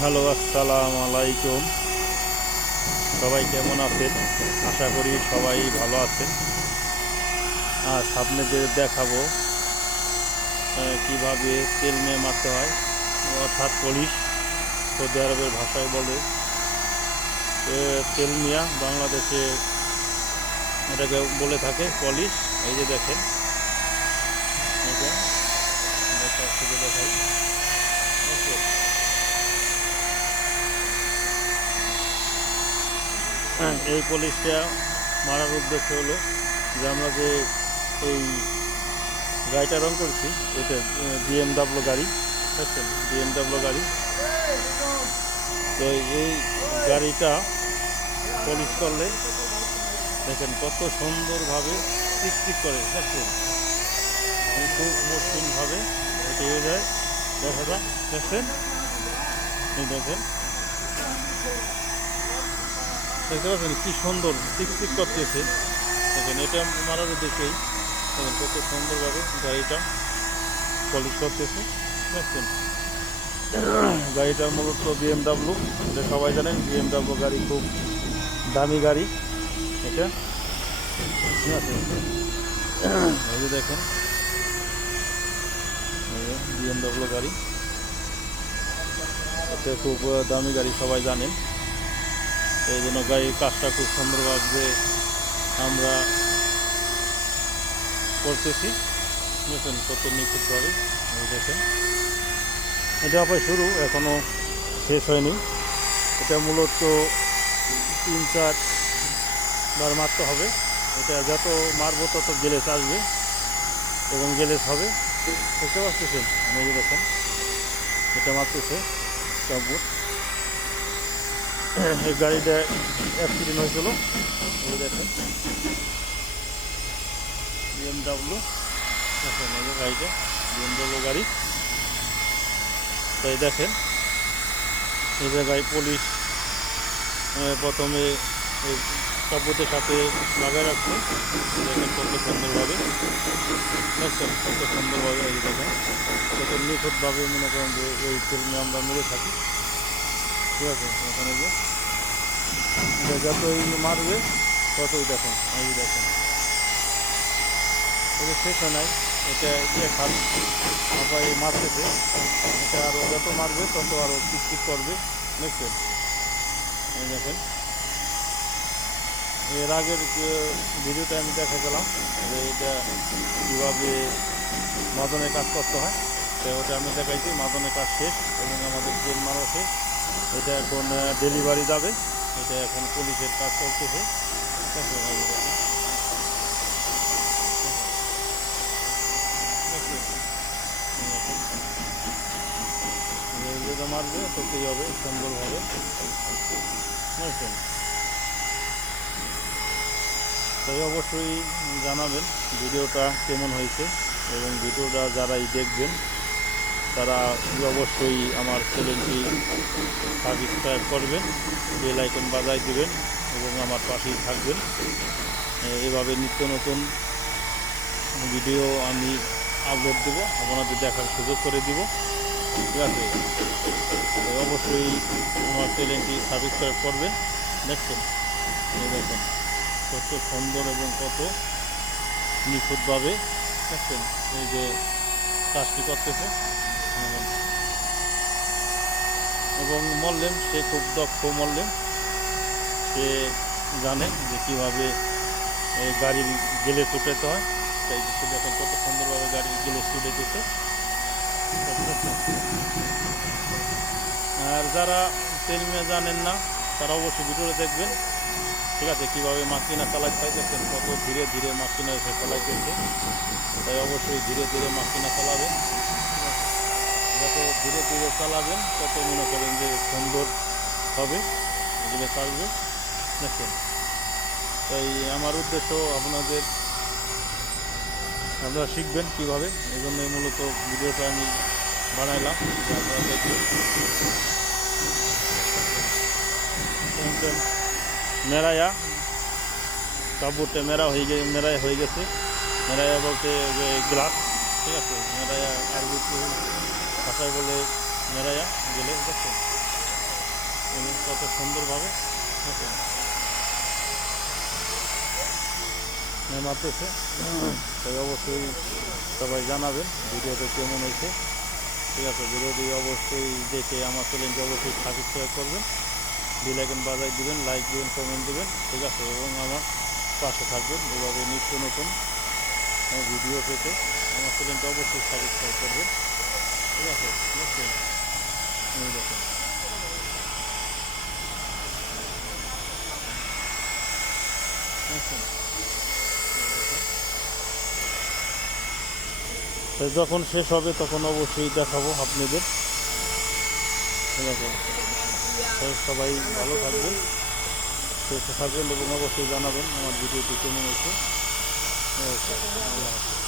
Hello, আসসালাম আলাইকুম। সবাই কেমন আছেন? আশা করি সবাই ভালো আছেন। আর সামনে আপনাদের দেখাবো কীভাবে তেল নিয়ে মারতে হয়। অর্থাৎ পলিশ সৌদি আরবের ভাষায় বলে তেল মিয়া বাংলাদেশে এটাকে বলে থাকে পলিশ। এই যে দেখেন এটা এটা থেকে দেখাই ওকে হ্যাঁ, এই পলিশটা মারার উদ্দেশ্য হলো যে আমরা যে এই গাড়িটা রং করছি, এটা বিএমডাব্লিউ গাড়ি, বুঝছেন? বিএমডাব্লিউ গাড়ি। তো এই গাড়িটা পলিশ করলে, দেখেন কত সুন্দরভাবে টিকটিক করে দেখছেন খুব মসৃণভাবে এটা হয়ে যায়। দেখা যায় দেখছেন? দেখেন। দেখতে পাচ্ছেন কি সুন্দর, টিকটিক করতেছে। দেখেন, এটা মারার উদ্দেশ্যেই দেখেন, কত সুন্দরভাবে গাড়িটা পলিশ করতেছে। দেখছেন? গাড়িটা মূলত বিএমডাব্লিউ এটা সবাই জানেন বিএমডাব্লিউ গাড়ি খুব দামি গাড়ি। এটা ঠিক আছে? এই যে দেখেন বিএমডাব্লিউ গাড়ি। এটা খুব দামি গাড়ি, সবাই জানেন। এই জন্য গাড়ির কাজটা খুব সুন্দরভাবে আমরা করতেছি। বুঝলেন কত নিখুঁতভাবে দেখেন। এটা আবার শুরু এখনও শেষ হয়নি। এটা মূলত তিন, চার বার মারতে হবে। এটা যত মারবো তত গ্যালেস আসবে এবং গ্যালেস হবে। দেখতে পাচ্ছেন আমি দেখেন, এটা মারতেছে। কাপড় এই গাড়িটা অ্যাক্সিডেন্ট হয়েছিল। এই দেখেন। বিএমডাব্লিউ দেখেন এই যে গাড়িটা গাড়ি। তাই দেখেন, এই জায়গায় পুলিশ প্রথমে কাপড়ের সাথে লাগাই রাখছে। দেখেন কত সুন্দরভাবে। দেখছেন কত সুন্দরভাবে এই দেখেন কত নিখুঁতভাবে মনে করেন যে এই ফিল্মে আমরা মেরে থাকি। ঠিক আছে এখানে যে এটা যতই মারবে, ততই দেখেন, এই যে দেখেন। এটা শেষ হয় নাই, এটা ইয়ে খাল, আবার এই মারতেছে। এটা আরও যত মারবে, তত আরও টিকটিক করবে, দেখছেন? এই দেখেন। এর আগের যে ভিডিওটা আমি দেখা গেলাম যে এটা কীভাবে মাদনের কাজ করতে হয়। তো ওটা আমি দেখাইছি, মাদনের কাজ শেষ এবং আমাদের জেল মারা শেষ। এটা এখন ডেলিভারি যাবে। এটা এখন পুলিশের কাজ চলতেছে। মারবে ততই হবে সুন্দরভাবে বুঝছেন তাই অবশ্যই জানাবেন ভিডিওটা কেমন হয়েছে এবং ভিডিওটা যারাই দেখবেন তারা অবশ্যই আমার চ্যানেলটি সাবস্ক্রাইব করবেন বেল আইকন বাজায় দিবেন এবং আমার পাশেই থাকবেন। এভাবে নিত্য নতুন ভিডিও আমি আপলোড দেব, আপনাদের দেখার সুযোগ করে দিব। ঠিক আছে? অবশ্যই আমার চ্যানেলটি সাবস্ক্রাইব করবেন। দেখছেন? দেখেন, কত সুন্দর এবং কত নিখুঁতভাবে, দেখছেন? এই যে কাজটি করতেছে। এবং- মল্লেম, সে খুব দক্ষ মল্লেম। সে জানে যে কীভাবে গাড়ির গেলে ছুটাতে হয়। তাই সে দেখেন কত সুন্দরভাবে গাড়ির গেলে দিতে আর যারা তেল মেয়ে জানেন না, তারা অবশ্যই ভিডিওটা দেখবেন। ঠিক আছে, কীভাবে মাকিনা চালাই চাইতেছেন কত ধীরে ধীরে মাকিনা এসে চালাইতেছে। তাই অবশ্যই ধীরে ধীরে মাকিনা চালাবেন যত ধীরে ধীরে চালাবেন, তত মনে করেন যে সুন্দর হবে, এগুলো চালবে। দেখেন তাই আমার উদ্দেশ্য আপনাদের, আপনারা শিখবেন কীভাবে এই জন্যই মূলত ভিডিওটা আমি বানাইলাম আপনারা দেখবেন। মেরায়া, কাপড়টা মেরা হয়ে গে মেরাই হয়ে গেছে। মেরায়া বলতে গ্লাস, ঠিক আছে? মেরায়া আরবি ভাষায় বলে মেরায়া গেলে দেখছেন কত সুন্দরভাবে মারতেছে। তাই অবশ্যই সবাই জানাবেন ভিডিওতে কেমন হয়েছে। ঠিক আছে, ভিডিওটি অবশ্যই দেখে আমার চ্যানেলটি অবশ্যই সাবস্ক্রাইব করবেন। বেল আইকন বাজাই দিবেন লাইক দিবেন কমেন্ট দিবেন। ঠিক আছে, এবং আমার পাশে থাকবেন। এভাবে নিত্য নতুন ভিডিও পেতে আমার চ্যানেলটা অবশ্যই সাবস্ক্রাইব করবেন। ঠিক আছে যখন শেষ হবে তখন অবশ্যই দেখাবো আপনাদের। ঠিক আছে? সবাই ভালো থাকবেন, সুস্থ থাকবেন এবং অবশ্যই জানাবেন আমার ভিডিওটি কেমন হয়েছে। ওকে, আল্লাহ হাফেজ।